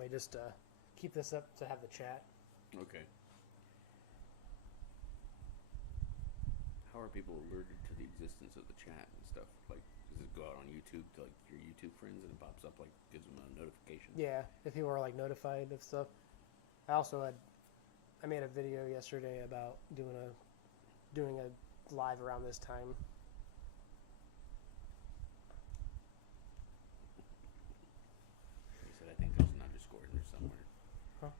me just keep this up to have the chat. Okay. How are people alerted to the existence of the chat and stuff? Like, does it go out on YouTube to like your YouTube friends and it pops up like gives them a notification? Yeah, if people are like notified of stuff. I made a video yesterday about doing a live around this time. You said I think there's an underscore in there somewhere. Huh?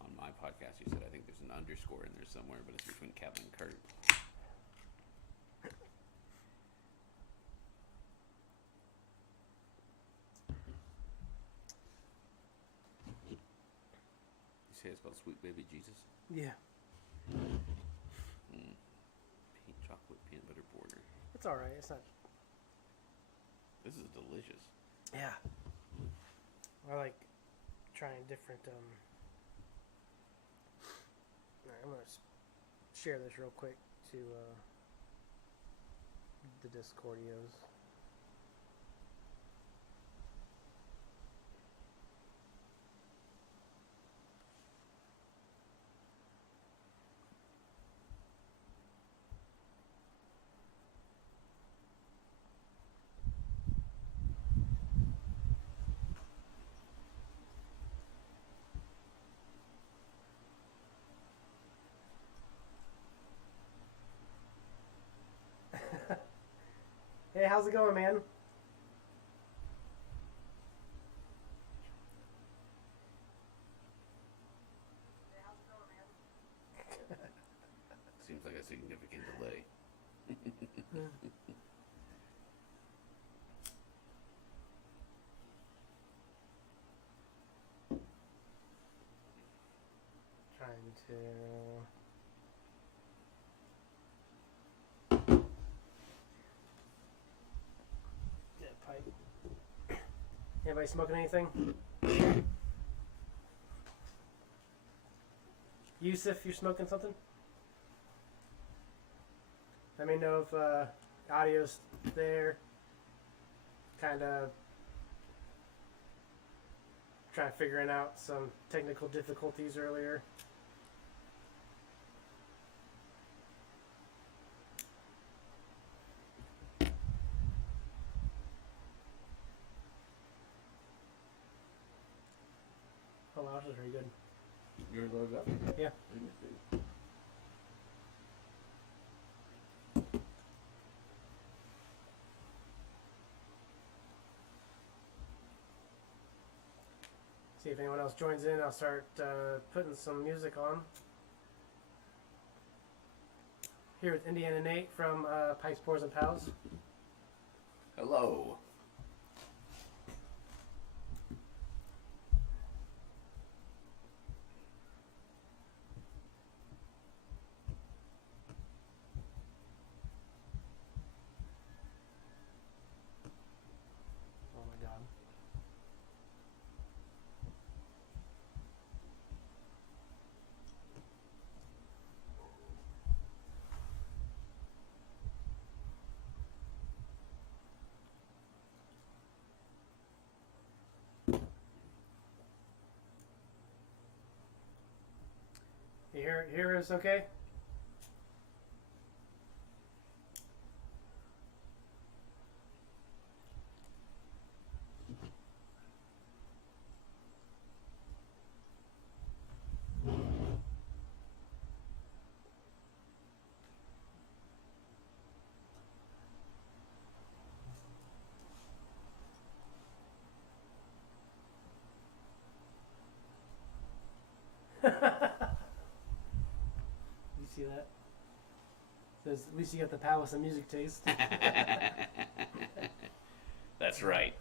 On my podcast, you said I think there's an underscore in there somewhere, but it's between Kevin and Kurt. You say it's called Sweet Baby Jesus? Yeah, Pink chocolate peanut butter border. it's all right. It's not. This is delicious. Yeah, I like trying different. All right, I'm gonna share this real quick to the Discordios. Hey, how's it going, man? Seems like a significant delay. Trying to. Yeah, pipe. Anybody smoking anything? Yusuf, you're smoking something? Let me know if audio's there. Kind of trying to figuring out some technical difficulties earlier. Oh wow, this is very good. You're loaded up? Yeah. See if anyone else joins in. I'll start putting some music on. Here with Indiana Nate from Pipes, Pours, and Pals. Hello. Oh my god. You hear us okay? You see that? Says at least you got the palace of music taste. That's right.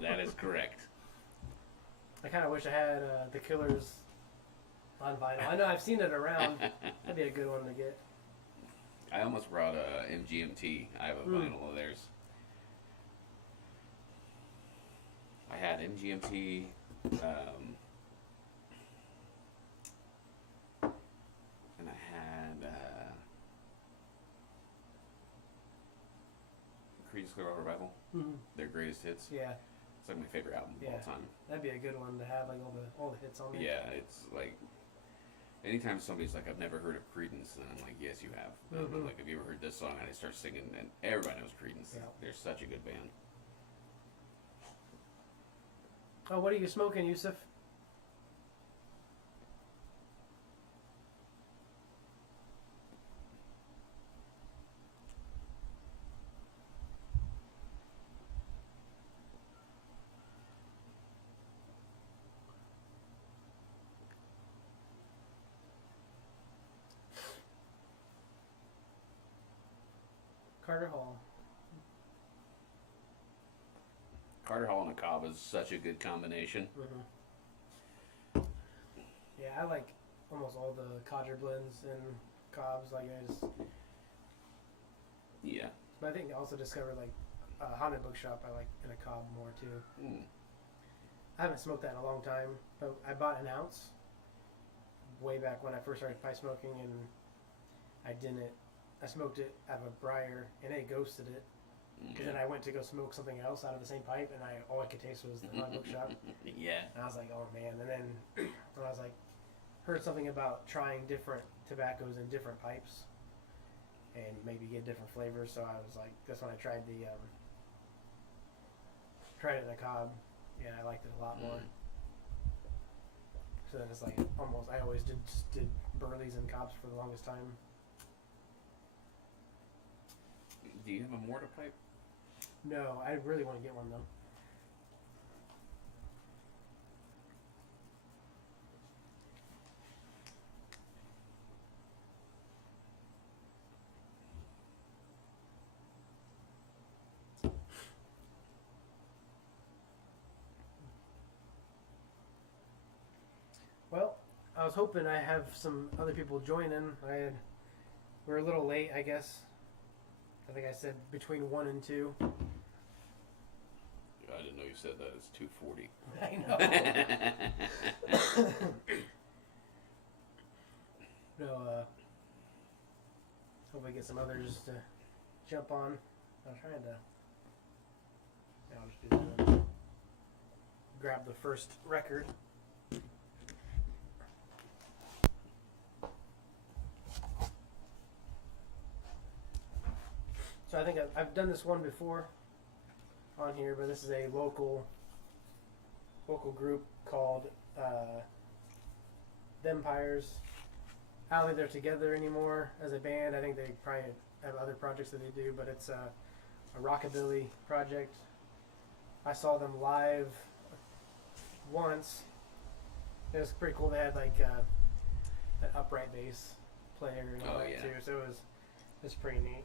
That is correct. I kind of wish I had the Killers on vinyl. I know I've seen it around. That'd be a good one to get. I almost brought a MGMT. I have a vinyl of theirs. I had MGMT. And I had Creedence Clearwater Revival. Mm-hmm. Their greatest hits. Yeah. It's like my favorite album of Yeah. all time. That'd be a good one to have, like all the hits on there. Yeah, it's like anytime somebody's like, I've never heard of Creedence, and I'm like, yes, you have. Mhm. Like, have you ever heard this song? And I start singing, and everybody knows Creedence. Yeah. They're such a good band. Oh, what are you smoking, Yusuf? Carter Hall. Carter Hall and a Cobb is such a good combination. Mm-hmm. Yeah, I like almost all the codger blends and cobs. Like I just, Yeah. but I think I also discovered like Haunted Bookshop. I like in a cob more too. Mm. I haven't smoked that in a long time, but I bought an ounce way back when I first started pipe smoking, and I didn't. I smoked it out of a briar, and it ghosted it. Because then I went to go smoke something else out of the same pipe, and all I could taste was the Haunted Bookshop. Yeah. And I was like, oh man. And then when I was like, heard something about trying different tobaccos in different pipes, and maybe get different flavors. So I was like, that's when I tried tried it in a cob. Yeah, I liked it a lot more. So then it's like almost, I always did burleys and cobs for the longest time. Do you have a mortar pipe? No, I really want to get one though. Well, I was hoping I have some other people join in. We're a little late, I guess. I think I said between 1 and 2. I didn't know you said that. It's 2:40. I know. No, hope we get some others to jump on. I'm trying to. Yeah, I'll just do that. Grab the first record. So I think I've done this one before on here, but this is a local group called Thempires. I don't think they're together anymore as a band. I think they probably have other projects that they do, but it's a rockabilly project. I saw them live once. It was pretty cool. They had like an upright bass player and all that too, so it was pretty neat.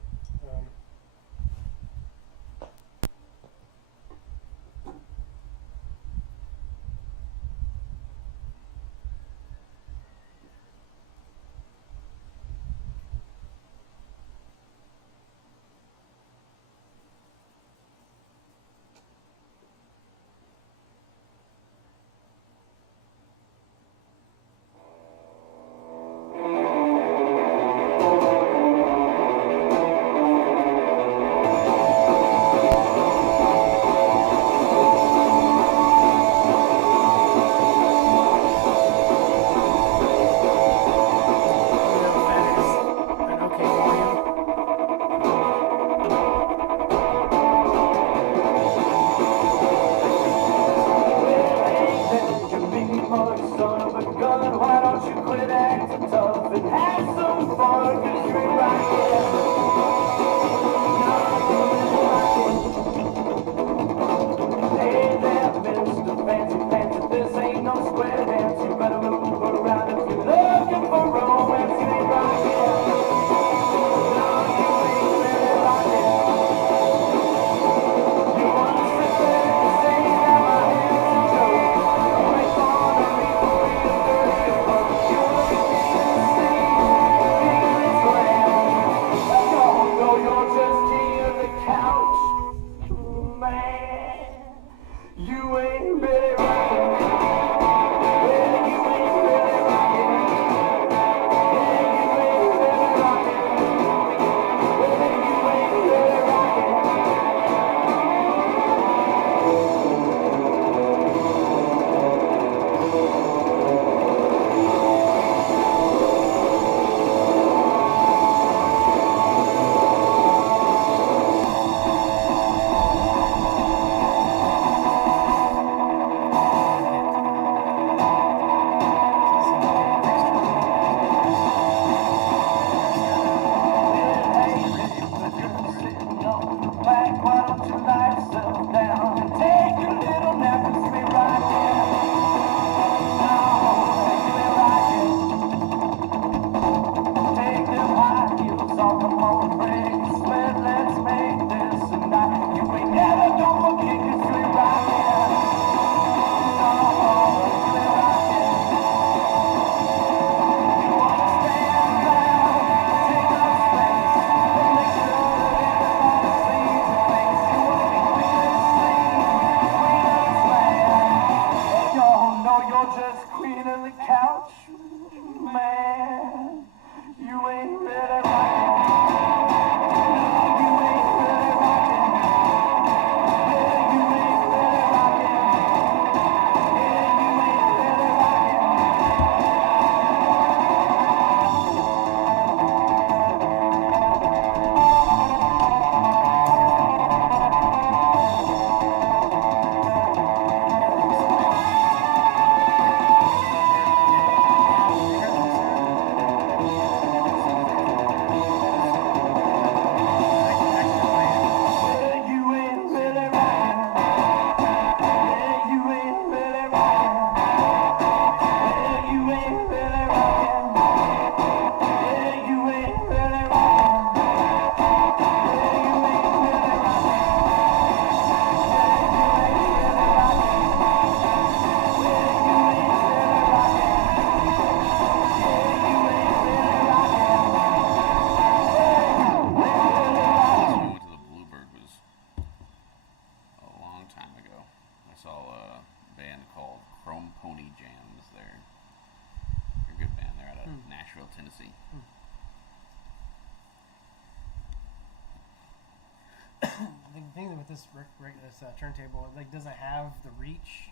this turntable like doesn't have the reach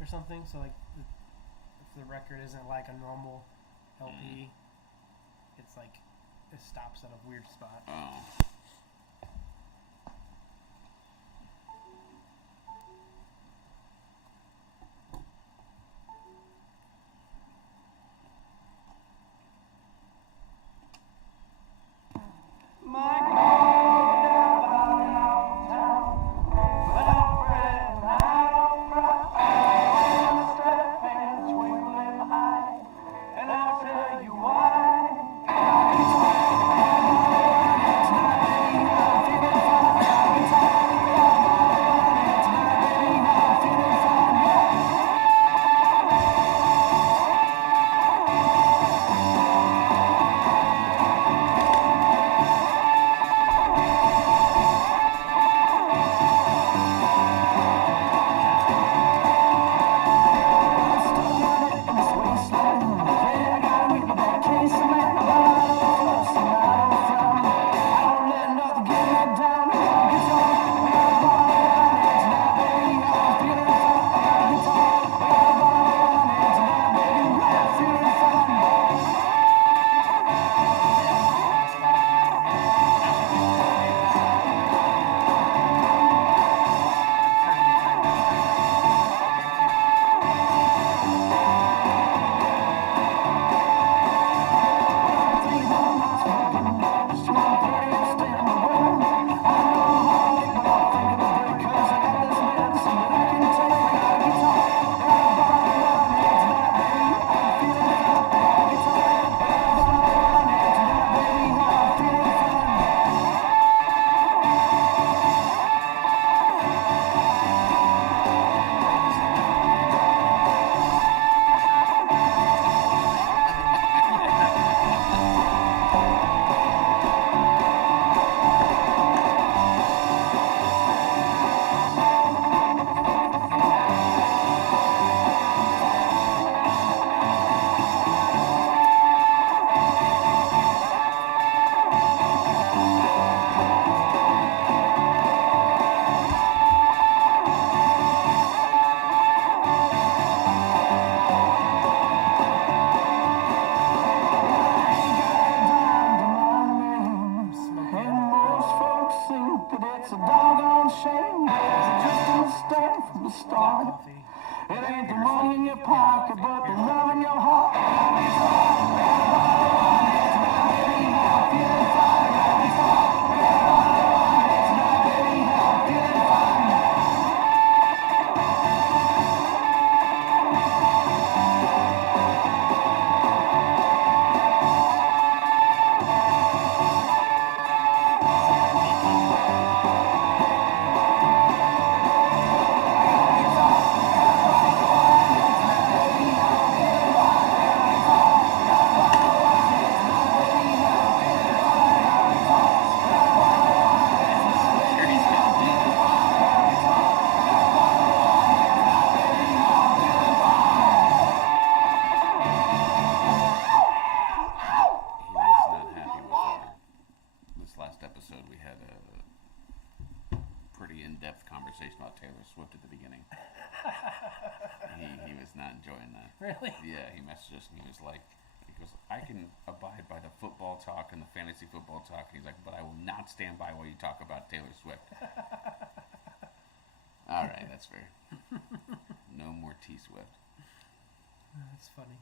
or something. So like, if the record isn't like a normal LP, it's like it stops at a weird spot. Oh. Really? Yeah, he messaged us and he was like, I can abide by the football talk and the fantasy football talk. And he's like, but I will not stand by while you talk about Taylor Swift. All right, that's fair. No more T Swift. That's funny.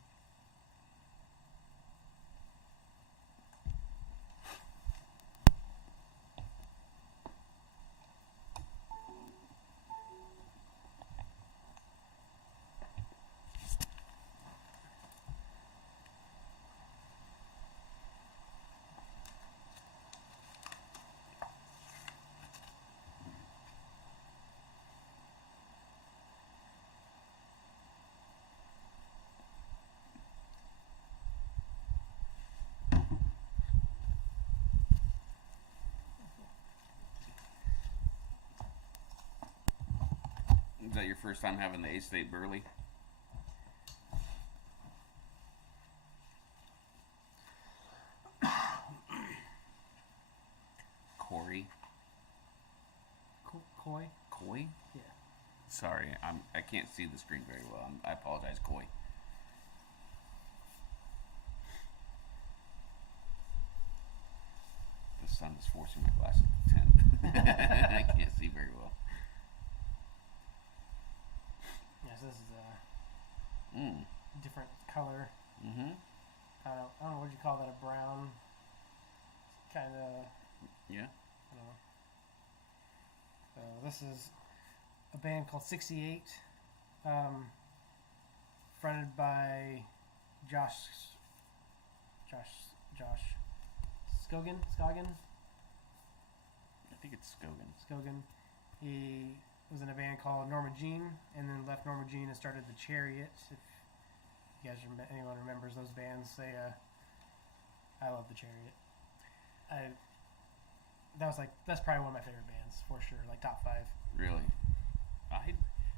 Is that your first time having the A-State Burley? Corey? Koi. Koi? Yeah. Sorry, I can't see the screen very well. I apologize, Koi. The sun is forcing my glasses to tint. I can't see very well. Yeah, so this is a Mm. different color. Mm-hmm. I don't know what you call that, a brown. Kind of. Yeah. I don't know. So this is a band called 68, fronted by Josh Scoggin. I think it's Skogan. Scoggin. He was in a band called Norma Jean, and then left Norma Jean and started the Chariot. If you guys anyone remembers those bands, I love the Chariot. That's probably one of my favorite bands for sure, like top 5. Really? I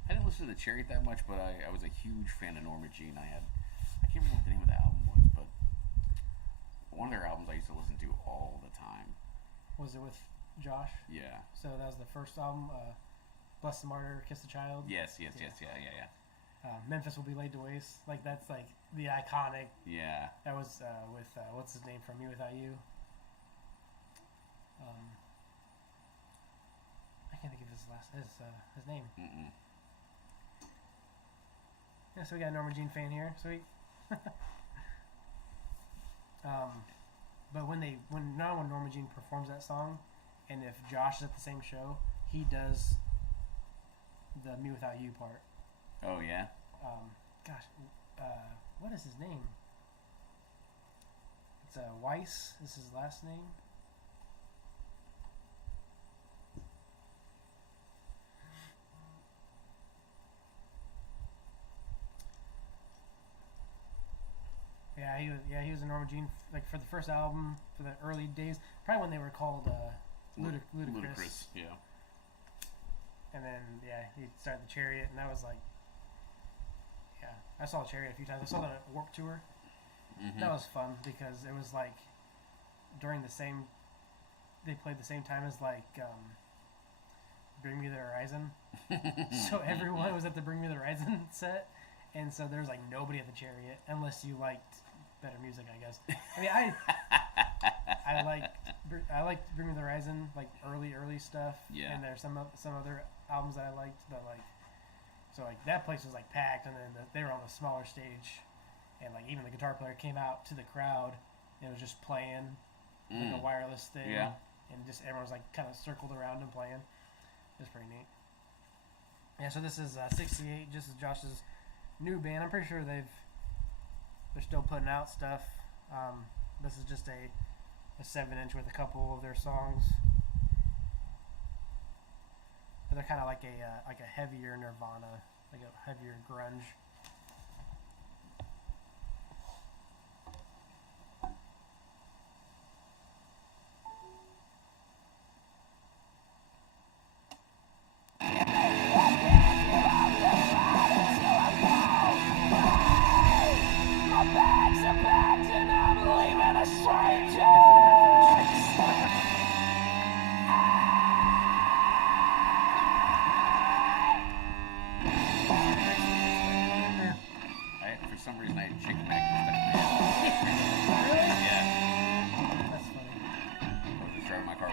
didn't listen to the Chariot that much, but I was a huge fan of Norma Jean. I can't remember what the name of the album was, but one of their albums I used to listen to all the time. Was it with Josh? Yeah. So that was the first album, Bless the Martyr, Kiss the Child. Yes. Yeah. Memphis Will Be Laid to Waste. Like, that's like the iconic. Yeah. That was with what's his name from Me Without You. I can't think of his name. Mm-mm. Yeah, so we got a Norma Jean fan here. Sweet. But when Norma Jean performs that song, and if Josh is at the same show, he does the Me Without You part. Oh yeah. What is his name? It's Weiss. Is his last name? He was a Norma Jean like for the first album for the early days, probably when they were called Ludacris. Yeah. And then he started the Chariot, and that was like, I saw the Chariot a few times. I saw them at Warped Tour. Mm-hmm. That was fun because it was like they played the same time as like Bring Me the Horizon. So everyone was at the Bring Me the Horizon set, and so there was like nobody at the Chariot unless you liked better music, I guess. I mean, I liked Bring Me the Horizon, like early stuff. Yeah. And there's some other albums that I liked, but like that place was like packed, and then they were on the smaller stage, and like even the guitar player came out to the crowd and was just playing like a wireless thing. Yeah. And just everyone was like kind of circled around and playing. It was pretty neat. Yeah, so this is 68, just as Josh's new band. I'm pretty sure they're still putting out stuff. This is just a 7-inch with a couple of their songs, but they're kind of like a heavier Nirvana, like a heavier grunge. For some reason, I had chicken mac. Yeah. That's funny. I was just driving my car.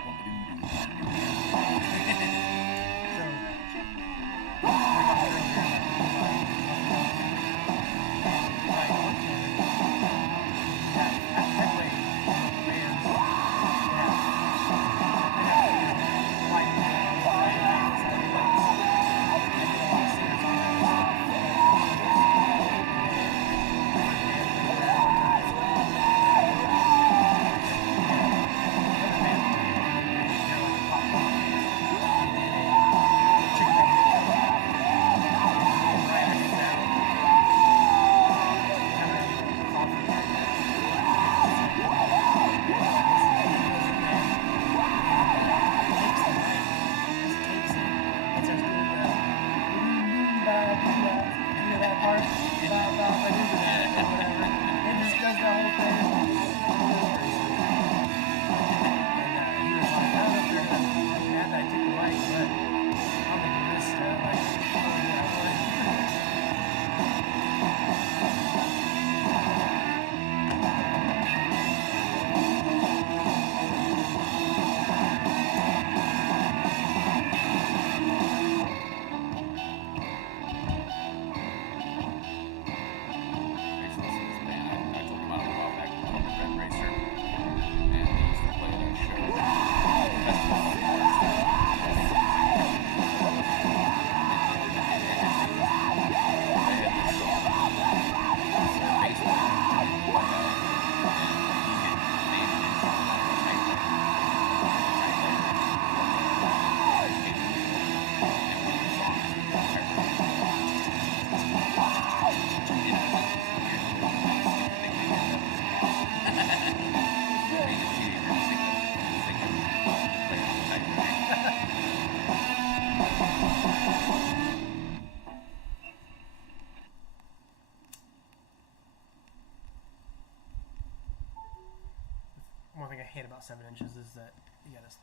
about 7 inches is that you gotta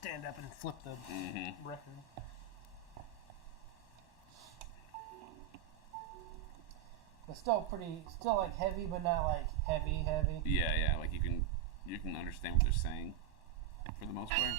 stand up and flip the record. But still like heavy, but not like heavy. Yeah, like you can understand what they're saying for the most part.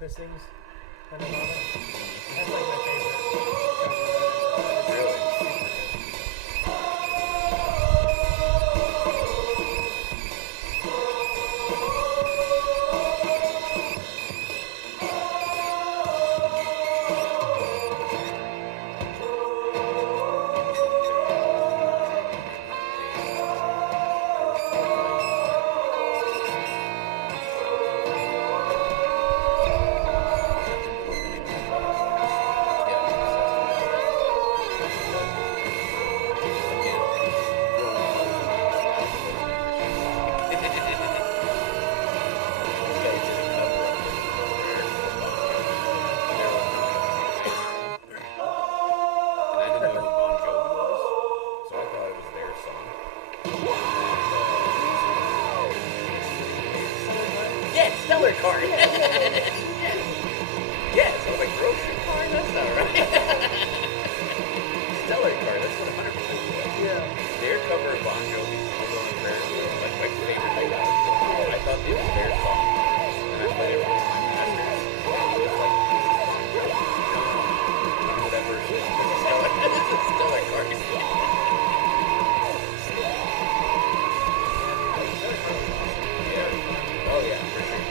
Pissings and all that. That's like my favorite. Really? Stellar card. Yes, I was like, grocery card? That's not right. Stellar card, that's 100%. Yeah. Their cover of Bon Jovi, like my favorite thing out of it. I thought it was their song. And I played it for my masters. It was like, whatever. It's a stellar card. Oh yeah, for sure.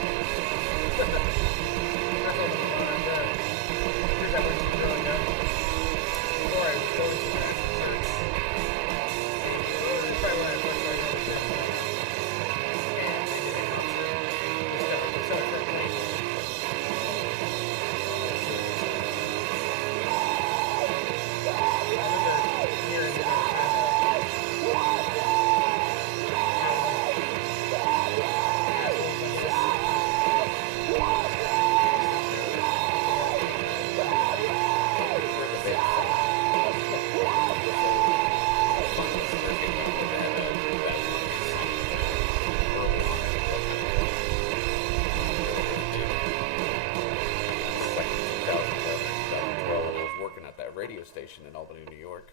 Station in Albany, New York,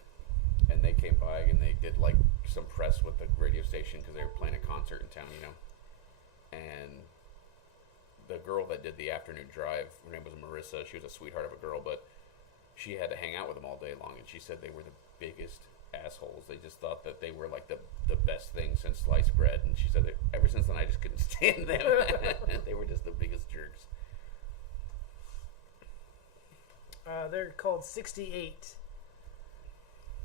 and they came by and they did like some press with the radio station because they were playing a concert in town, you know. And the girl that did the afternoon drive, her name was Marissa. She was a sweetheart of a girl, but she had to hang out with them all day long, and she said they were the biggest assholes. They just thought that they were like the best thing since sliced bread, and she said that ever since then I just couldn't stand them. They were just the biggest jerks. They're called 68.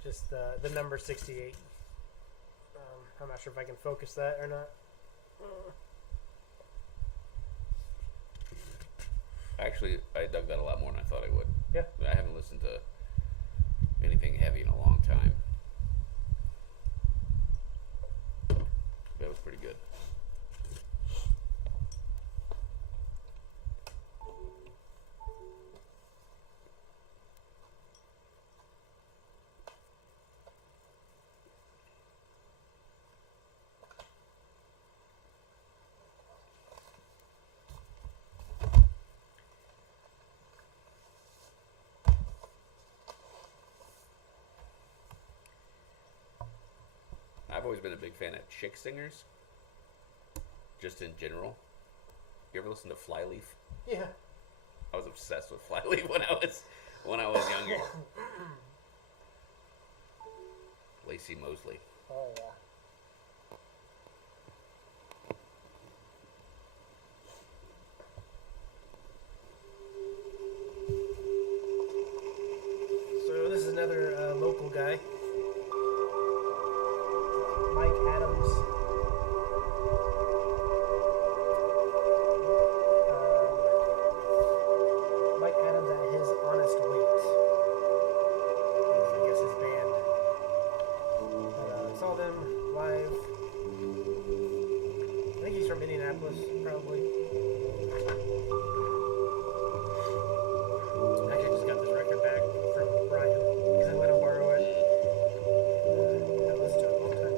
Just the number 68. I'm not sure if I can focus that or not. Actually, I dug that a lot more than I thought I would. Yeah. I haven't listened to anything heavy in a long time. That was pretty good. always been a big fan of chick singers, just in general. You ever listen to Flyleaf? Yeah. I was obsessed with Flyleaf when I was younger. Lacey Mosley. Oh yeah. So this is another local guy, Mike Adams. Mike Adams at his honest weight. Is, I guess, his band. Saw them live. I think he's from Indianapolis, probably. Actually, I just got this record back from Brian because I let him borrow it. I listened to it all the time.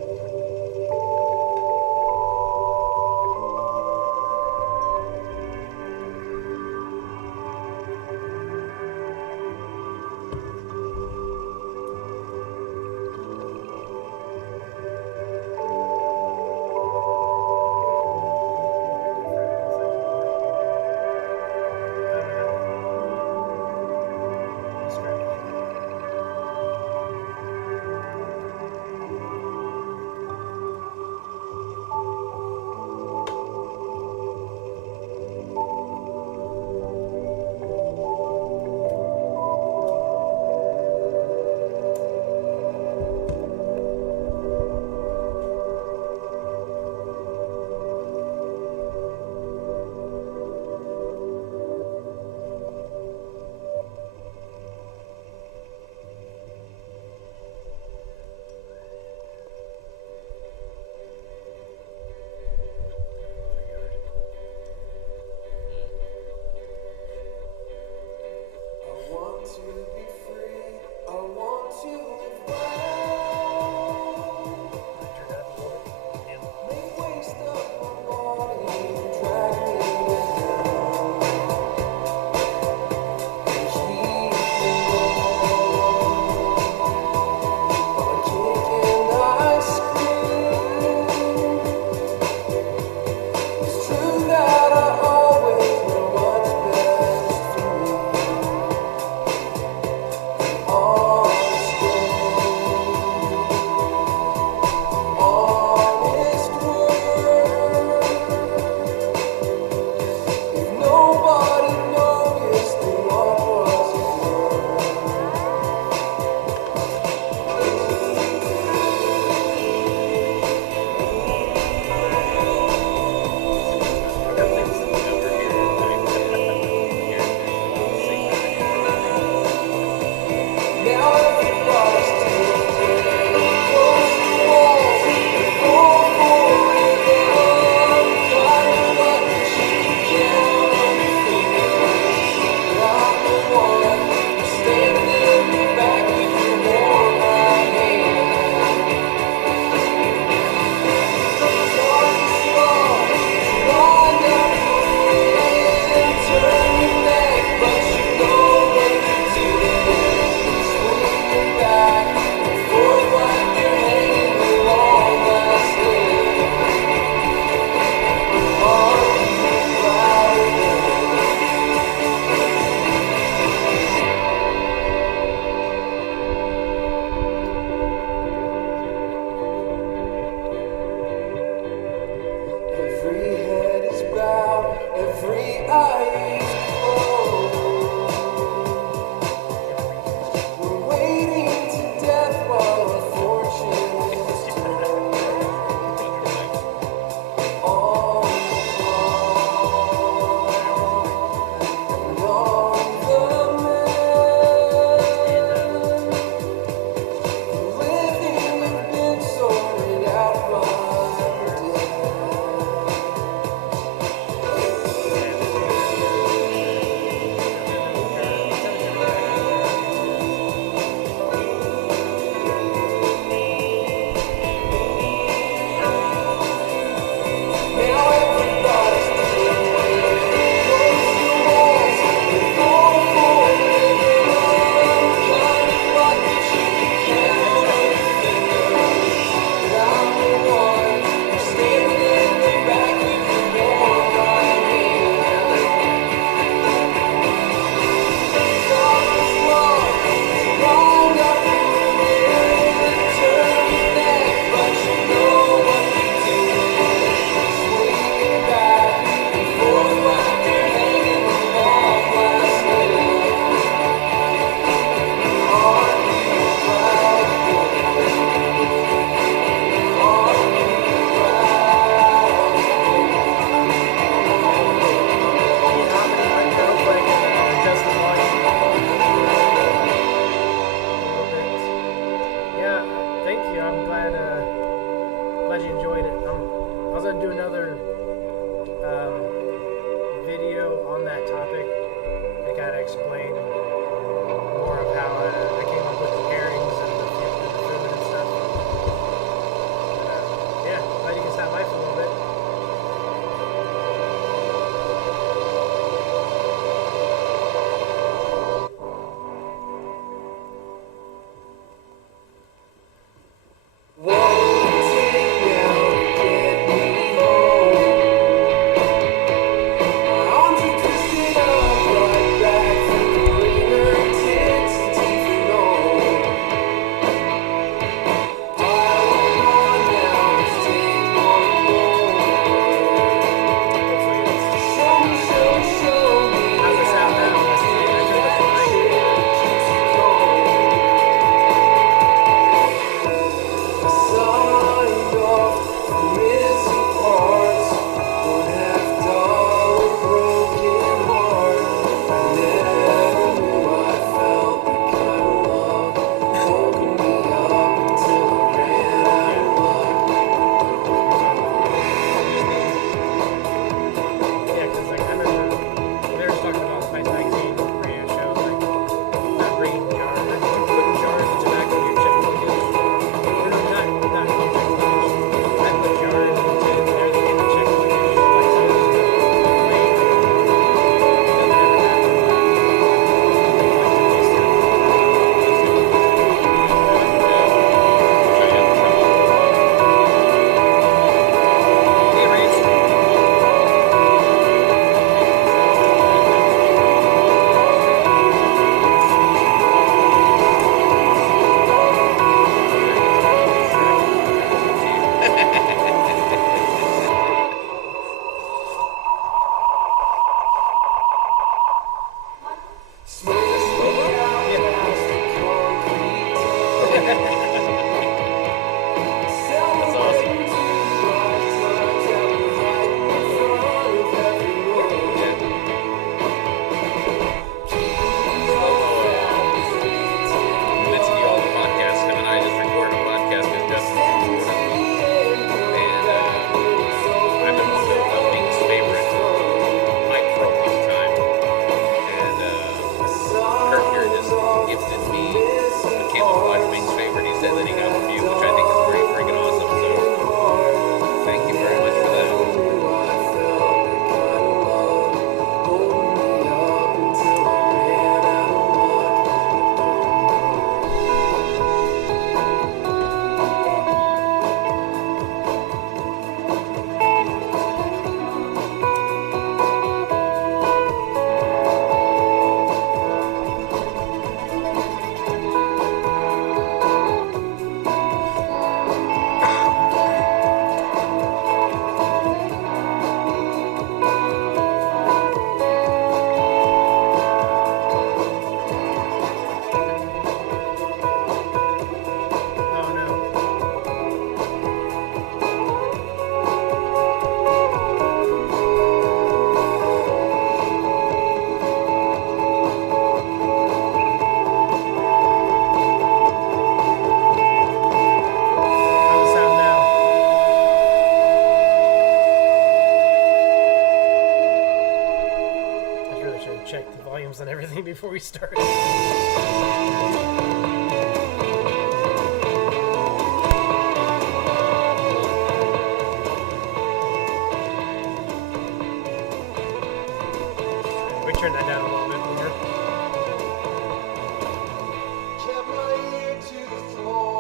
you. I'm glad you enjoyed it. I was gonna do another video on that topic to kind of explain more of how I came up with the pairings and the food and stuff. Yeah, glad you can stop by for a little bit. And everything before we start. We turn that down a little bit more. Kept my ear to the floor,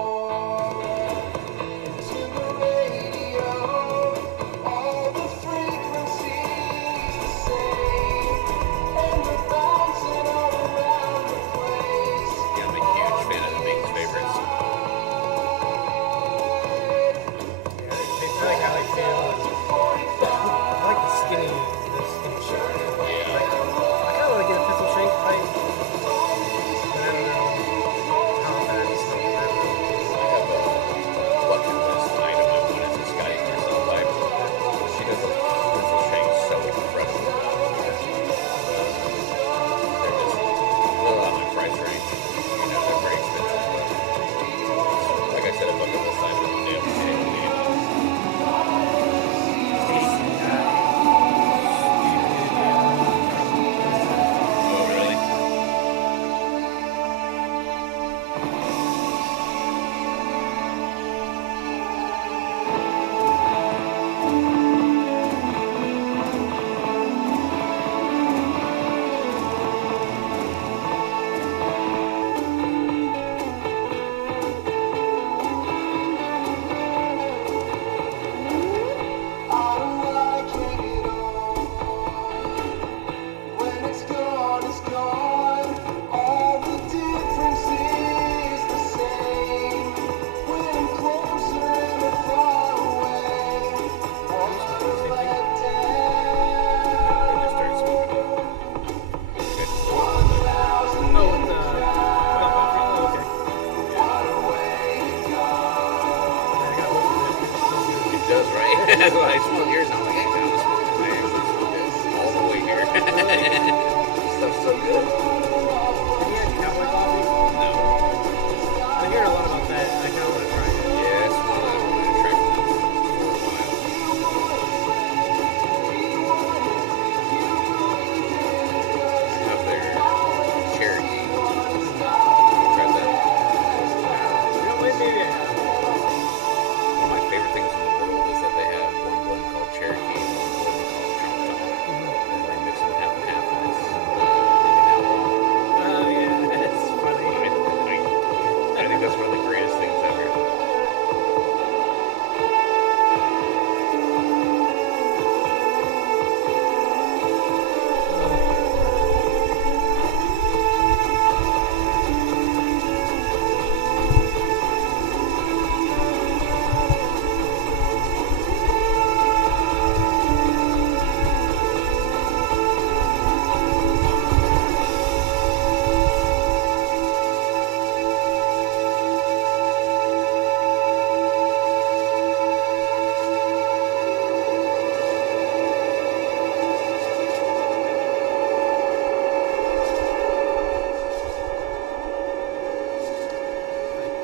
to the radio, all the frequencies the same, and we're bouncing all around the place.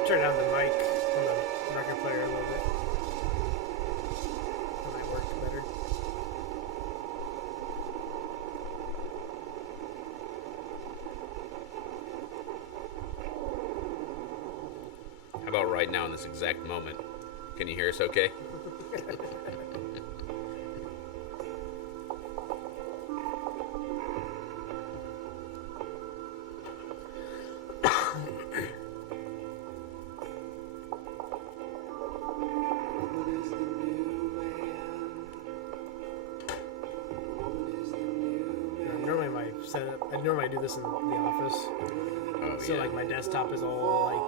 turn down the mic on the record player a little bit. That might work better. How about right now in this exact moment? Can you hear us okay? I normally do this in the office. Oh, So yeah. like my desktop is all like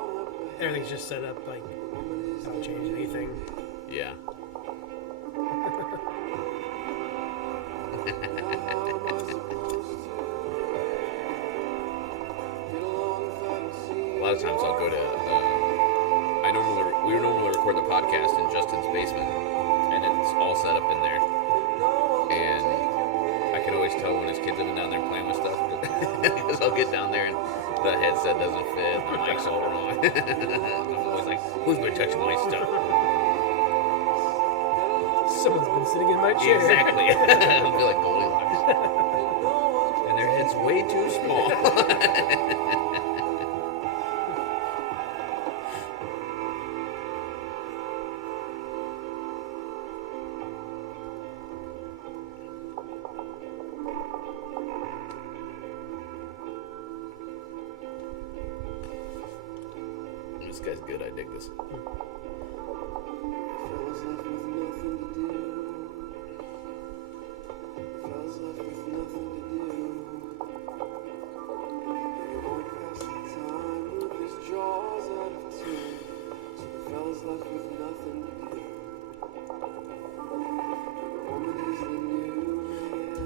everything's just set up like I don't change anything. Yeah. A lot of times I'll go to. We normally record the podcast in Justin's basement, and it's all set up in there. And I can always tell when his kids have been down there playing with stuff, because I'll get down there and the headset doesn't fit, the mic's all wrong. I'm always like, "Who's been touching my stuff?" Someone's been sitting in my chair. Exactly. I feel like Goldilocks. And their head's way too small. This guy's good. I dig this.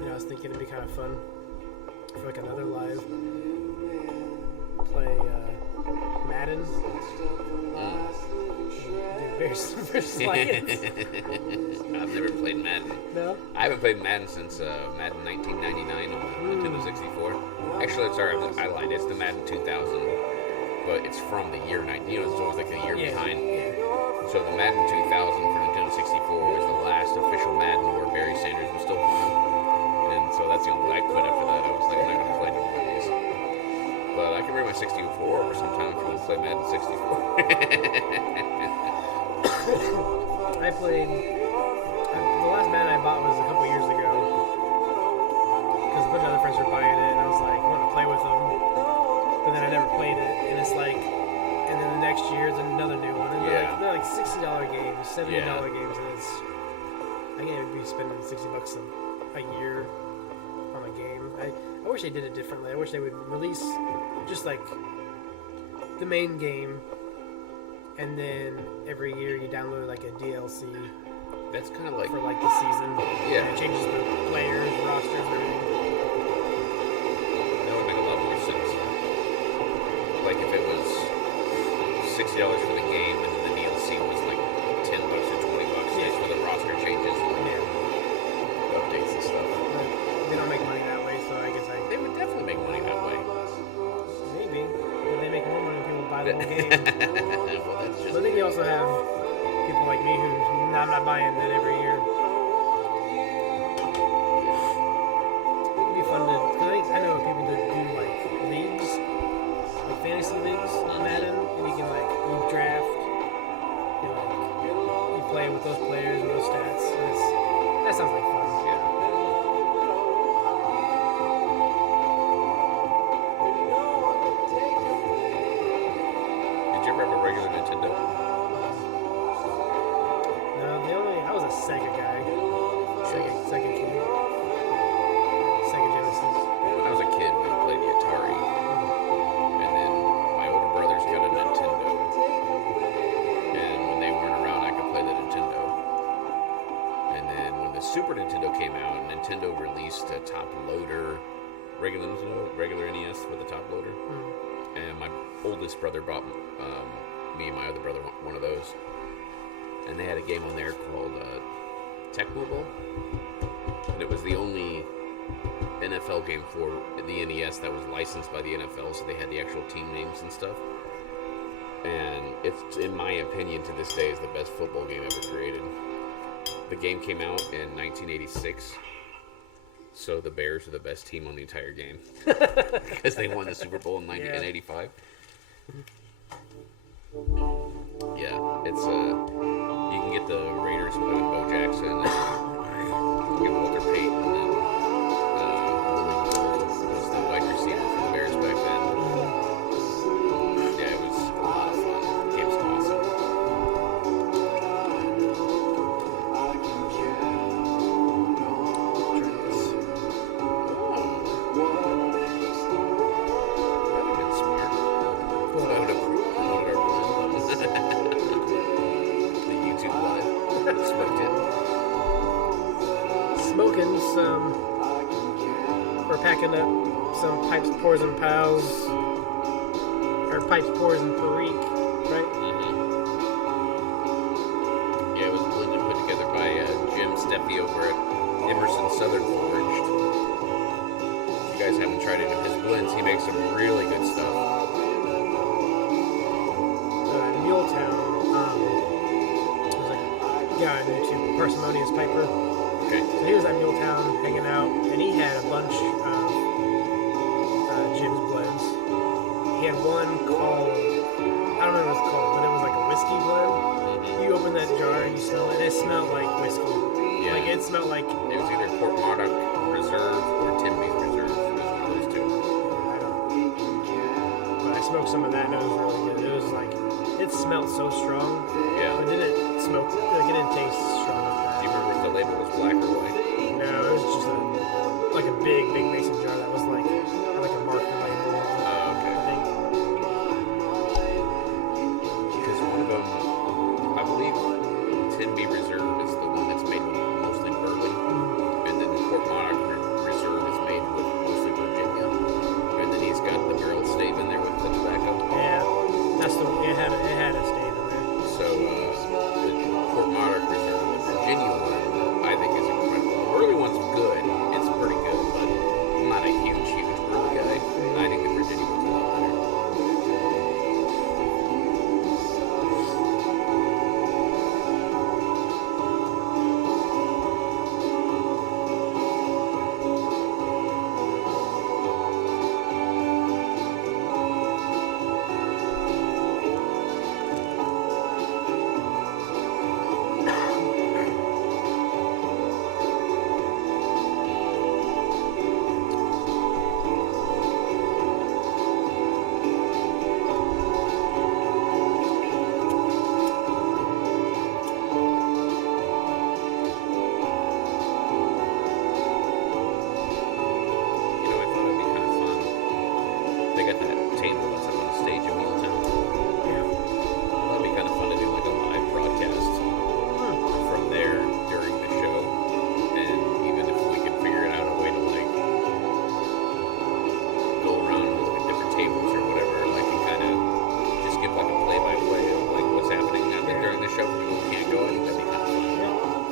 I was thinking it'd be kind of fun for like another live play Madden. Do Bears versus Lions. I've never played Madden. No? I haven't played Madden since Madden 1999 on the Nintendo 64. Actually, sorry, I lied. It's the Madden 2000, but it's from the year 19. You know, it's always like a year behind. Yeah. So the Madden 2000 for Nintendo 64 was the last official Madden where Barry Sanders was still playing. And so that's the only one I quit after that. I was like, I'm not going to play any more of these. But I can bring my 64 over sometime if you want to play Madden 64. I played. The last Madden I bought was a couple years ago. Because a bunch of other friends were buying it, and I was like, I want to play with them. But then I never played it. And it's like. And then the next year, it's another new one. And they're like $60 games, $70 games. And it's. I can't even be spending $60 a year on a game. I wish they did it differently. I wish they would release just like the main game, and then every year you download like a DLC. That's kind of like for like the season. Yeah. And it changes the players, rosters, everything. That would make a lot more sense. Like if it was $60 for the game and the DLC was like $10 or $20 just for the roster changes and updates and stuff. But they don't make money that way, so I guess They would definitely make money that way. maybe. But they make more money when people buy the whole game. Well, that's just. But then you also have people like me who I'm not buying it every year. It'd be fun to, because I know people that do like leagues, like fantasy leagues on Madden, and you can like you draft, you play with those players and those stats. That sounds like fun. Yeah. Did you ever have a regular Nintendo? No, I was a Sega guy. Sega kid. Sega Genesis. When I was a kid, we played the Atari. And then my older brothers got a Nintendo. And when they weren't around, I could play the Nintendo. And then when the Super Nintendo came out, Nintendo released a top loader, regular NES with a top loader. And my oldest brother bought me and my other brother one of those. And they had a game on there called Tecmo Bowl. And it was the only NFL game for the NES that was licensed by the NFL, so they had the actual team names and stuff. and it's, in my opinion, to this day, is the best football game ever created. The game came out in 1986, so the Bears are the best team on the entire game because they won the Super Bowl in 1985. Yeah, it's you can get the Raiders with Bo Jackson, and you can get Walter Payton, and Willie Gold was the wide receiver for the Bears back then. Yeah, it was a lot of fun. The game was awesome. That would have been smart. So I would have promoted our blend. The YouTube live. Smoked it. Smoking some. We're packing up some Pipes, Pours, and Pals. Or Pipes, Pours, and Perique, right? Yeah, it was blended and put together by Jim Steffi over at Emerson Southern Foraged. If you guys haven't tried any of his blends, he makes some really good stuff. Muletown. Was a guy into Parsimonious Piper. Okay. So he was at Muletown hanging out, and he had a bunch of Jim's blends. He had one called, I don't remember what it's called, but it was like a whiskey blend. You open that jar and you smell it, and it smelled like whiskey. Yeah. Like it smelled like. It was either Port Monarch Reserve or Timby Reserve. It was one of those two. I don't. But I smoked some of that, and it was really good. It was like, it smelled so strong. Yeah. But it didn't smoke, like it didn't taste strong like that. Do you remember if the label was black or white? No, it was just like a big mason jar that was like a marker label. Okay. I think. Because one of them, I believe, Timby Reserve is the one that's made with mostly bourbon, and then Port Monarch Reserve is made with mostly Virginia, and then he's got the barrel stave in there with the tobacco. Yeah, that's the it had a stave in there. So the Port Monarch Reserve, the Virginia one, I think is incredible. The early one's good; it's pretty good, but I'm not a huge early guy. I think the Virginia one's a lot better. They got that table that's up on the stage in Muletown. Yeah. That'd be kind of fun to do like a live broadcast from there during the show. And even if we could figure out a way to like go around and look at different tables or whatever, like and kind of just give like a play-by-play of like what's happening during the show. People who can't go, I think that'd be kind of fun.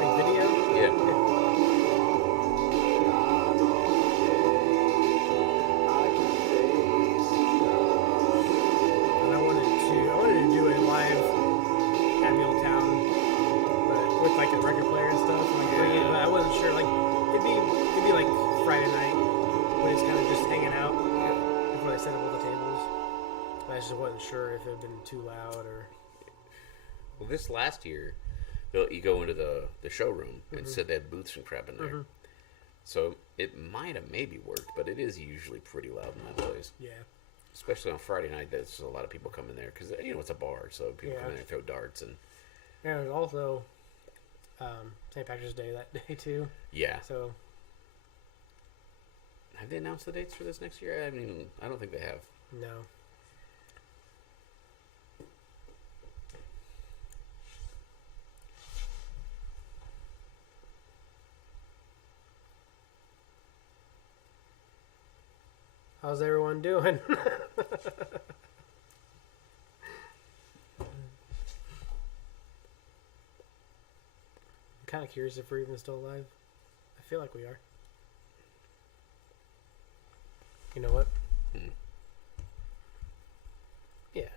Like video. Yeah. And I wanted to do a live at Milltown, but with like a record player and stuff. Like bring it, but I wasn't sure. Like it'd be like Friday night when it's kind of just hanging out before I set up all the tables. But I just wasn't sure if it had been too loud or. Well, this last year, you go into the showroom and said they had booths and crap in there. So it might have maybe worked, but it is usually pretty loud in that place. Yeah. Especially on Friday night, there's a lot of people come in there because it's a bar, so people come in there and throw darts and. And there's also St. Patrick's Day that day too. Yeah. So Have they announced the dates for this next year? I don't think they have. no. How's everyone doing? I'm kind of curious if we're even still alive. I feel like we are. You know what? Hmm. Yeah.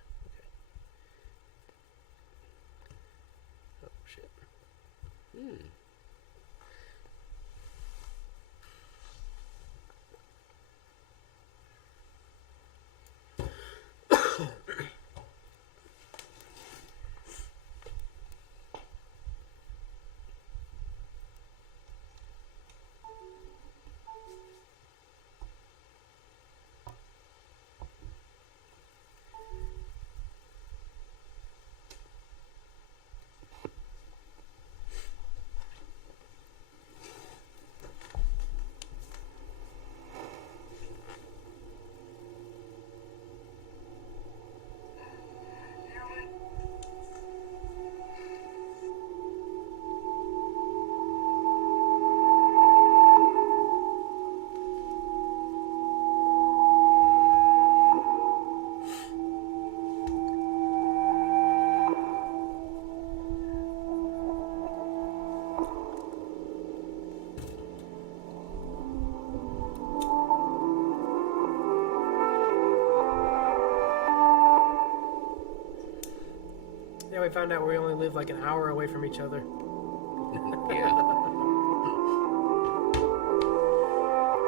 Yeah, we found out we only live like an hour away from each other. Yeah.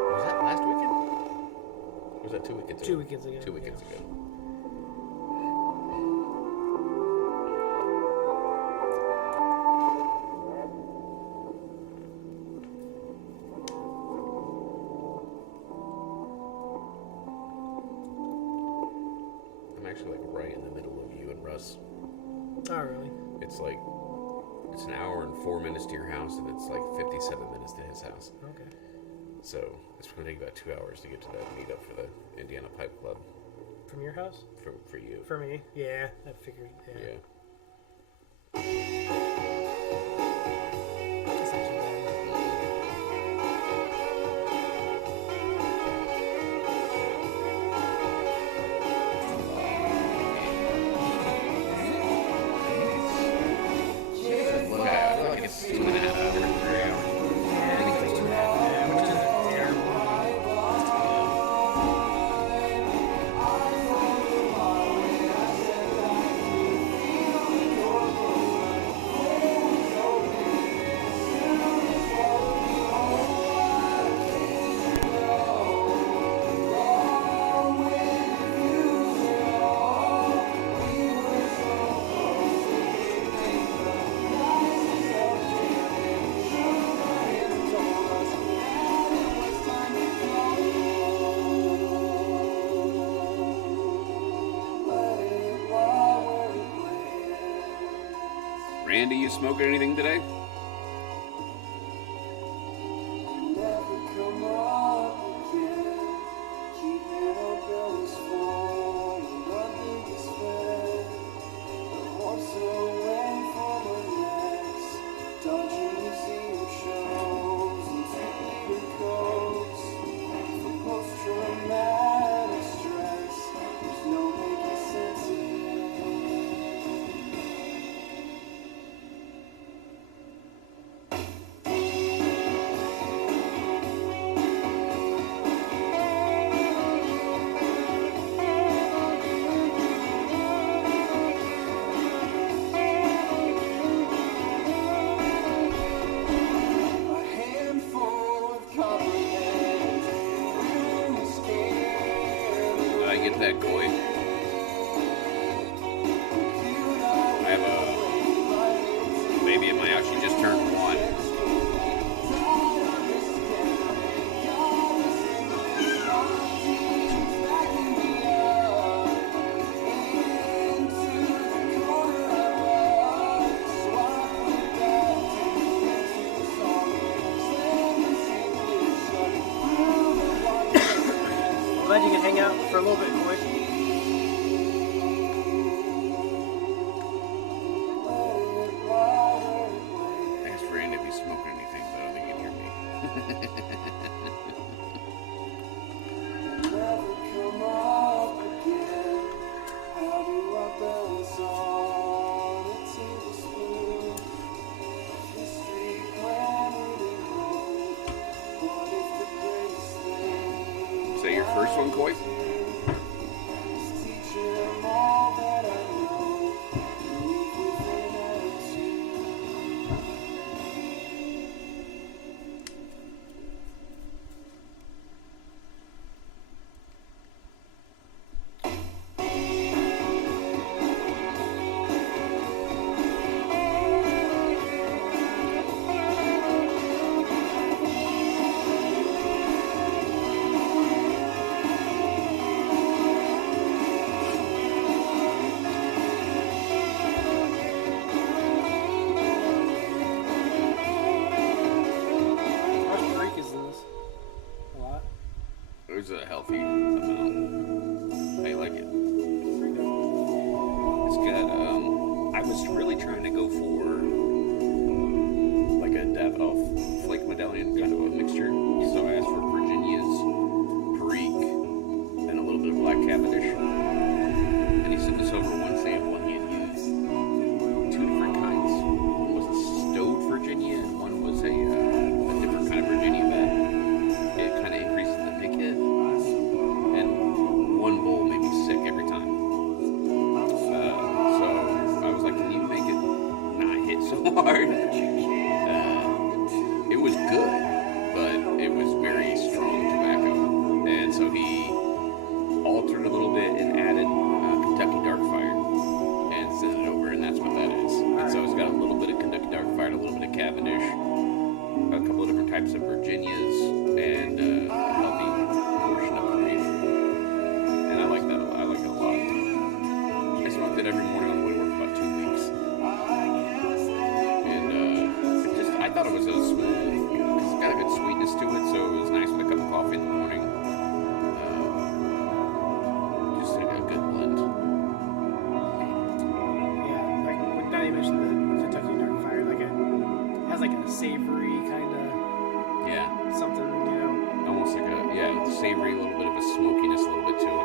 Was that last weekend? Or was that 2 weekends ago? 2 weekends ago. 2 weekends ago. I'm actually like right in the middle of you and Russ. Oh, really? It's like, it's an hour and 4 minutes to your house, and it's like 57 minutes to his house. Okay. So it's going to take about 2 hours to get to that meetup for the Indiana Pipe Club. From your house? For you. For me? Yeah, I figured. Yeah. Yeah. That's not too bad. Look, I feel like it's 2.5 hours, 3 hours. Yeah, I think it was 2.5. Yeah, which isn't terrible. Randy, you smoking anything today? Did I get that, Coy? I have a baby in my house. She just turned 1. Glad you can hang out for a little bit, boy. Thanks for Randy to be smoking anything, but I don't think you can hear me. Is that your first one, Coy? How much freak is this? A lot? There's a healthy amount. How you like it? It's got, I was really trying to go for like a Davidoff flake medallion kind of a mixture. So I asked for Virginia's Perique and a little bit of Black Cavendish. And he sent us over one sample and he had used 2 different kinds. One was a stowed Virginia and one was a different kind of Virginia that it kind of increases the nick hit. And one bowl made me sick every time. So I was like, can you hard. It was good, but it was very strong tobacco, and so he altered a little bit and added Kentucky Darkfire and sent it over, and that's what that is. And so it's got a little bit of Kentucky Darkfire, a little bit of Cavendish, a couple of different types of Virginias, and a healthy portion of Reef. And I like that. I like it a lot. I smoked it every morning on the way to work for about 2 weeks, and I thought it was so smooth because it's got a good sweetness to it, so it was nice with a cup of coffee in the morning. Just a good blend. Yeah, like now you mentioned the Kentucky Darkfire, like it has like a savory kind of Yeah, something, you know. almost like savory, a little bit of a smokiness, a little bit to it.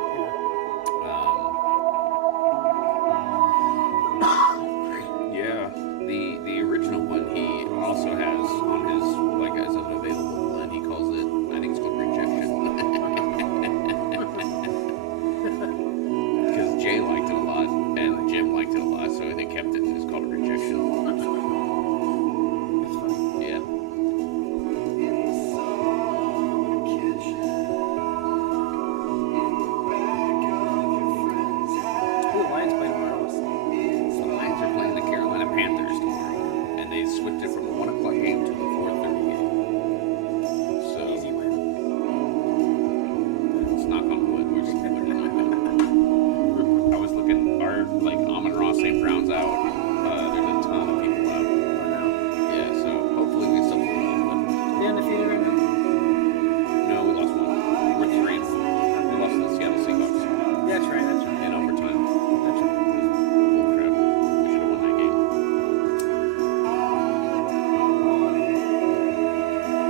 Yeah, the original one he also has on his like as an available blend. He calls it, I think it's called Rejection, because Jay liked it a lot and Jim liked it a lot, so they kept it and just called it Rejection. It's funny. Yeah. Who the Lions play tomorrow? The Lions are playing the Carolina Panthers tomorrow, and they switched it from a 1 o'clock game to a 4:30 game. So Easy win. let's knock on wood. We're just looking like that. I was looking, our like Amon Ross St. Brown's out. There's a ton of people out. Yeah, so hopefully we get something wrong. They undefeated right now? But no, we lost one. We're 3. We lost to the Seattle Seahawks Yeah, that's right. That's right. in overtime. That's right. Bull crap. We should have won that game.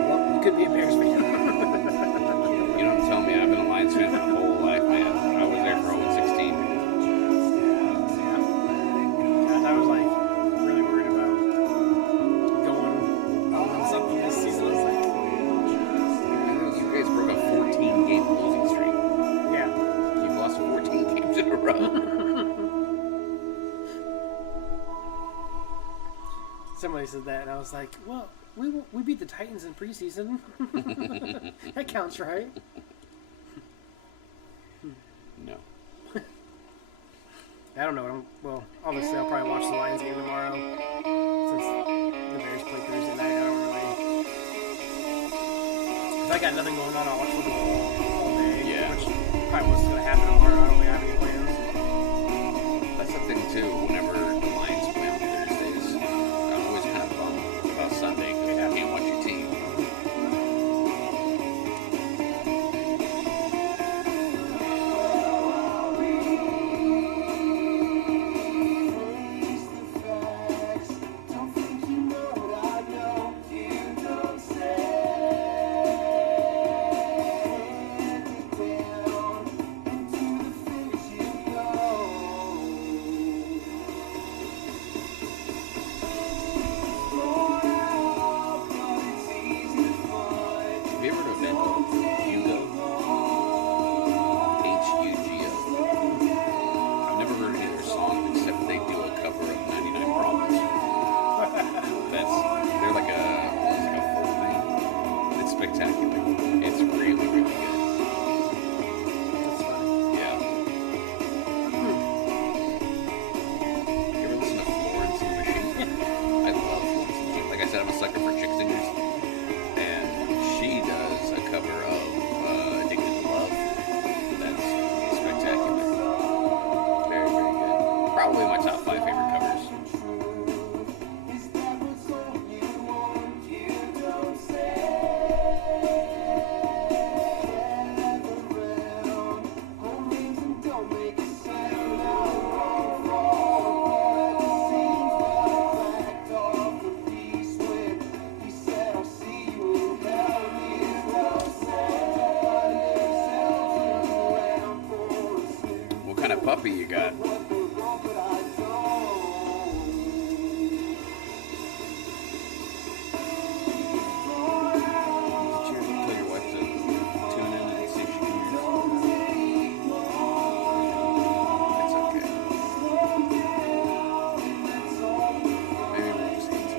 Well, you could be a Bears fan. You don't tell me. I've been a Lions fan my whole life, man. I was there for 0-16. Yeah. Gosh, I was like really worried about going on something this season. I was like, You guys broke a 14-game losing streak. yeah. You've lost 14 games in a row. Somebody said that, and I was like, well, we beat the Titans in preseason. That counts, right? No. I don't know. Well, obviously, I'll probably watch the Lions game tomorrow since the Bears play Thursday night. I don't really. If I got nothing going on, I'll watch football all day. Yeah. Which probably what's going to happen tomorrow. I don't really have any plans. That's the thing, too. Whenever the Lions play on Thursdays, I'm always kind of bummed about Sunday because I can't watch your team. Have you ever heard of a band called Hugo? Hugo. I've never heard any of their songs except they do a cover of 99 Problems. They're like a full thing. It's spectacular. It's really, really good. That's funny. Yeah. You ever listen to Florence and the Machine? I love Florence and the Machine. Like I said, I'm a sucker for chick singers. And she does a cover of Addicted to Love. That's spectacular. Very, very good. Probably my top 5 favorite covers. What kind of puppy you got? Did you tell your wife to tune in and see if she can hear you? It's okay. Maybe we'll just eat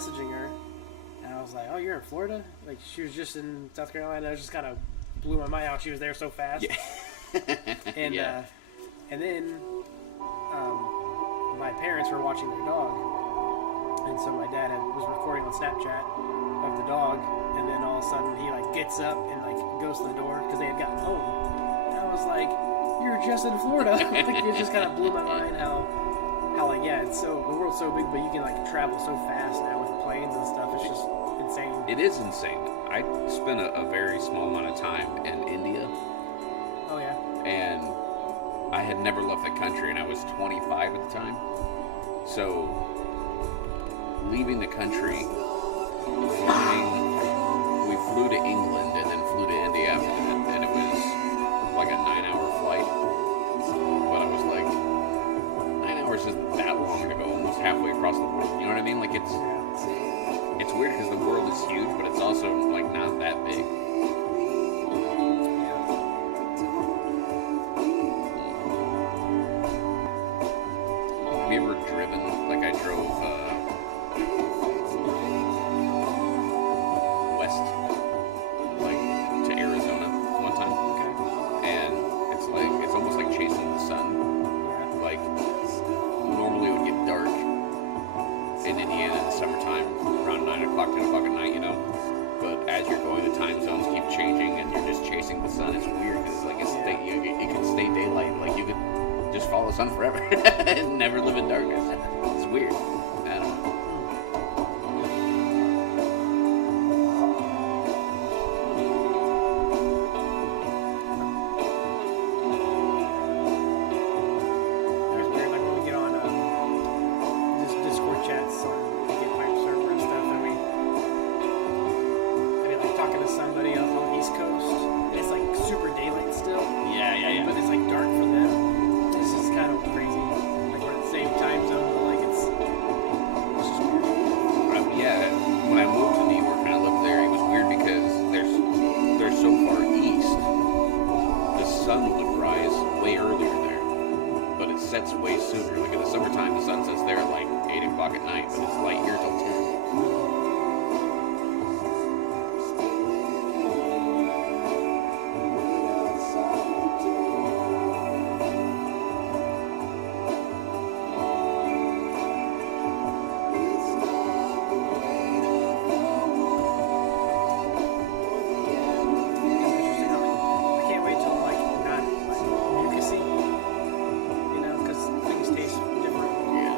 messaging her, and I was like, "Oh, you're in Florida?" Like she was just in South Carolina. I just kind of blew my mind how she was there so fast. Yeah. And Yeah. And then my parents were watching their dog, and so my dad was recording on Snapchat of the dog, and then all of a sudden he like gets up and like goes to the door because they had gotten home, and I was like, "You're just in Florida." Like, it just kind of blew my mind how like it's so the world's so big, but you can like travel so fast now with planes and stuff. It's just insane. It is insane. I spent a very small amount of time in India, Oh yeah. and I had never left the country, and I was 25 at the time. So, leaving the country, we flew to England and then flew to India after that, and it was like a 9-hour flight. But I was like, 9 hours isn't that long to go almost halfway across the world. You know what I mean? Like it's weird because the world is huge, but it's also like not that big. Have you ever driven? Like I drove west, like to Arizona one time, Okay. and it's almost like chasing the sun. Yeah. Like normally it would get dark in Indiana in the summertime around 9 o'clock, 10 o'clock at night, you know. But as you're going, the time zones keep changing, and you're just chasing the sun. It's weird because like it can stay daylight, like you could just follow the sun forever and never live in darkness. It's weird. I don't know. It's weird, like when we get on this Discord chats on the Get Pipe server and stuff, and I mean, like talking to somebody on the East Coast, and it's like super daylight still, Yeah. but it's like dark for them. This is kind of crazy. Like we're in the same time zone, but like it's just weird. Yeah, when I moved to New York and I lived there, it was weird because they're so far east. The sun would rise way earlier there, but it sets way sooner. Like in the summertime, the sun sets there at like 8 o'clock at night, but it's light here till 10. I can't wait till like not like mucusy, you know, because things taste different. Yeah.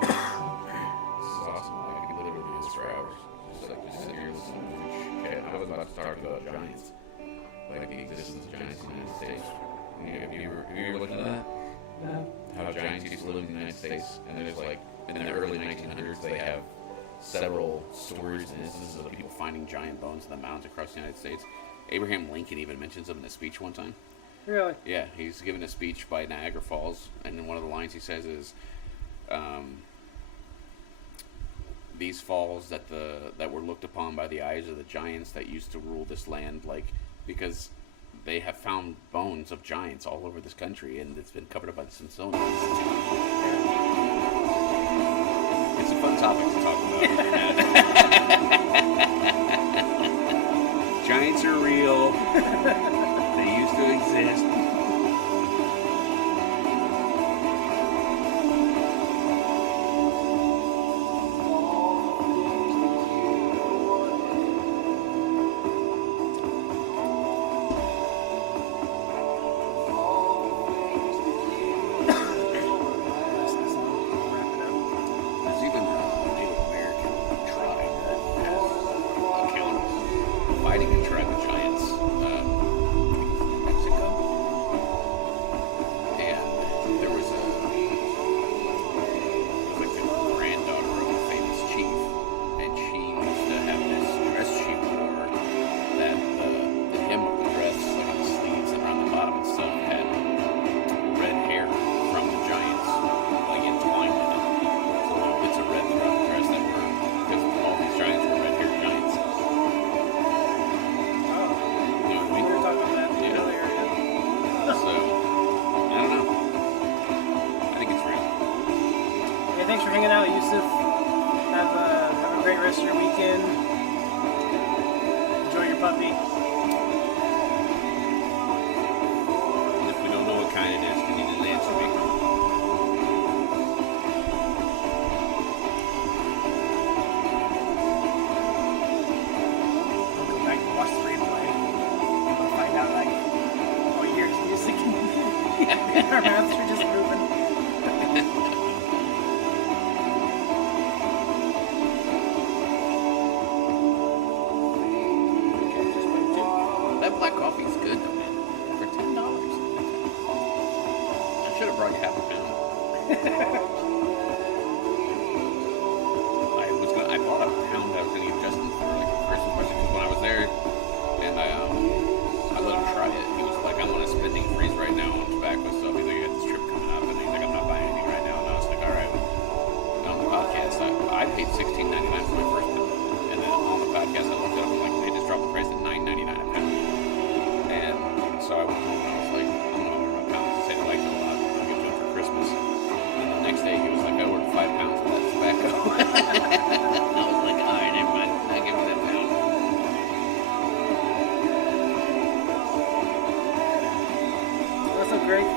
This is awesome. I could literally do this for hours. Just sit here listening to shit. I was about to talk about giants. Like the existence of giants in the United States. Have you ever looked at that? No. How giants used to live in the United States, and there's like in the early 1900s they have several stories and instances of people finding giant bones in the mountains across the United States. Abraham Lincoln even mentions them in a speech one time. Really? Yeah, he's giving a speech by Niagara Falls, and then one of the lines he says is, "These falls that were looked upon by the eyes of the giants that used to rule this land, like because they have found bones of giants all over this country, and it's been covered up by the Smithsonian Institute." It's a fun topic to talk about. Giants are real. They used to exist. hanging out, Yusuf. Have a great rest of your weekend. Enjoy your puppy. And if we don't know what kind it is, can you just answer me? I'll go back and watch the replay. I'm gonna find out like what years music and our mouths are just moving. That black coffee is good though, man. For $10. I should have brought you half a pound. I bought a pound I was gonna give Justin for like a Christmas present because when I was there and I let him try it, he was like, I'm on a spending freeze right now on tobacco stuff. He's like, I got this trip coming up, and he's like, I'm not buying anything right now. And I was like, all right. And on the podcast, I paid $16.99 for my first pound, and then on the podcast I looked it up and like they just dropped the price to $9.99 a pound. And so I went home and I was like, I'm gonna order my pounds. He said he liked it a lot. I'll give it to him for Christmas. And the next day he was like, I ordered 5 pounds of that tobacco. I was like, all right, never mind. I'll give you that pound. That's so great.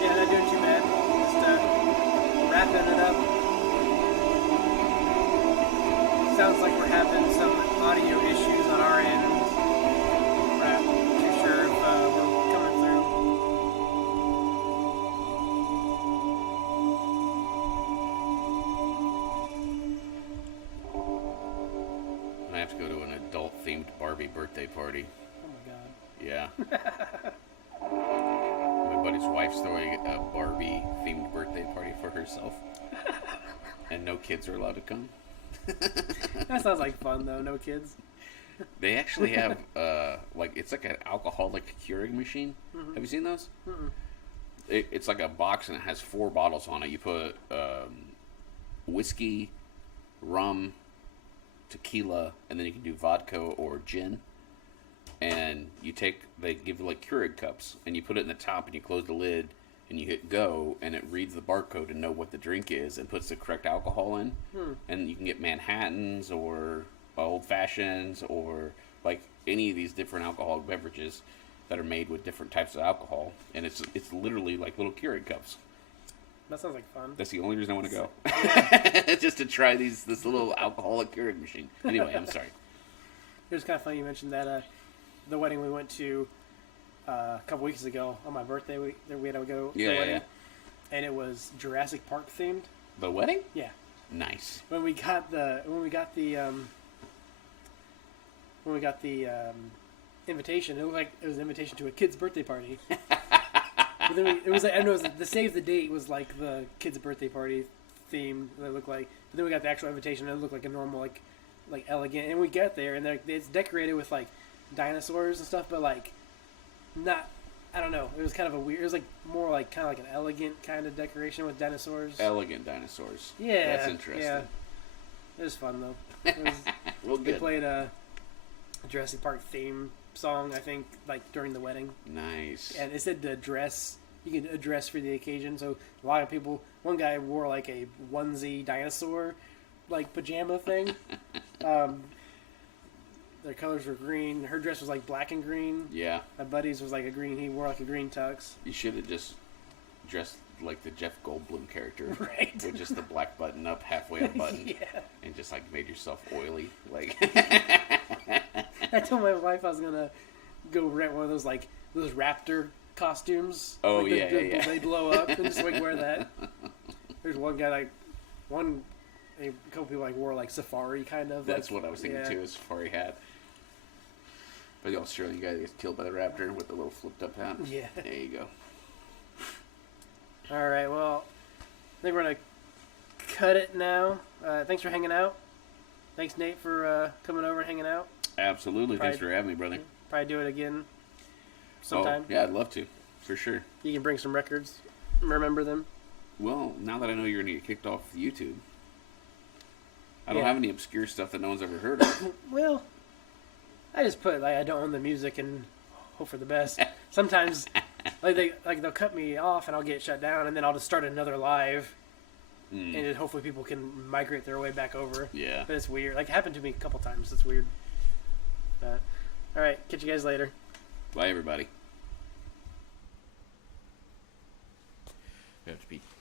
Yeah, not doing too bad. Just wrapping it up. Sounds like we're having some audio issues on our end. We're not too sure if we're coming through. I have to go to an adult-themed Barbie birthday party. Oh my god. Yeah. My buddy's wife's throwing a Barbie-themed birthday party for herself. And no kids are allowed to come. That sounds like fun though, no kids. They actually have, it's like an alcoholic Keurig machine. Mm-hmm. Have you seen those? Mm-mm. It's like a box and it has 4 bottles on it. You put whiskey, rum, tequila, and then you can do vodka or gin. And they give you like Keurig cups, and you put it in the top, and you close the lid, and you hit go, and it reads the barcode to know what the drink is, and puts the correct alcohol in. And you can get Manhattans or Old Fashions or like any of these different alcoholic beverages that are made with different types of alcohol, and it's literally like little Keurig cups. That sounds like fun. That's the only reason I want to go, just to try this little alcoholic Keurig machine. Anyway, I'm sorry. It was kind of funny you mentioned that the wedding we went to a couple weeks ago on my birthday. We had to go to the wedding, and it was Jurassic Park themed. The wedding? Yeah. Nice. When we got the invitation, it looked like it was an invitation to a kid's birthday party. But then it was like, I know the save the date was like the kid's birthday party theme. It looked like, but then we got the actual invitation, and it looked like a normal like elegant. And we get there, and it's decorated with like dinosaurs and stuff, but like not. I don't know. It was kind of a weird. It was like more like kind of like an elegant kind of decoration with dinosaurs. Elegant dinosaurs. Yeah, that's interesting. Yeah. It was fun though. It was, well, they good. played a Jurassic Park theme song, I think, like during the wedding. Nice. And it said to dress. You could address for the occasion. So a lot of people. One guy wore like a onesie dinosaur, like pajama thing. Their colors were green. Her dress was like black and green. Yeah. My buddy's was like a green. He wore like a green tux. You should have just dressed like the Jeff Goldblum character, Right. With just the black button up, halfway unbuttoned, Yeah. and just like made yourself oily, like. I told my wife I was gonna go rent one of those like those raptor costumes. Oh, like, yeah, yeah. They blow up and just like wear that. There's one guy a couple people like wore like safari kind of. That's like, what I was thinking too. A safari hat. But the Australian guy that gets killed by the raptor with the little flipped up hat. Yeah. There you go. All right. Well, I think we're gonna cut it now. Thanks for hanging out. thanks Nate for coming over and hanging out. Absolutely. Thanks Probably- for having me, brother. Probably do it again sometime. Oh, yeah, I'd love to. For sure. You can bring some records. Remember them. Well, now that I know you're going to get kicked off of YouTube, I don't Yeah. have any obscure stuff that no one's ever heard of. Well, I just put I don't own the music and hope for the best. Sometimes they'll cut me off and I'll get shut down and then I'll just start another live and then hopefully people can migrate their way back over. Yeah. But it's weird. Like it happened to me a couple times. It's weird. But all right, catch you guys later. Bye, everybody. We have to pee.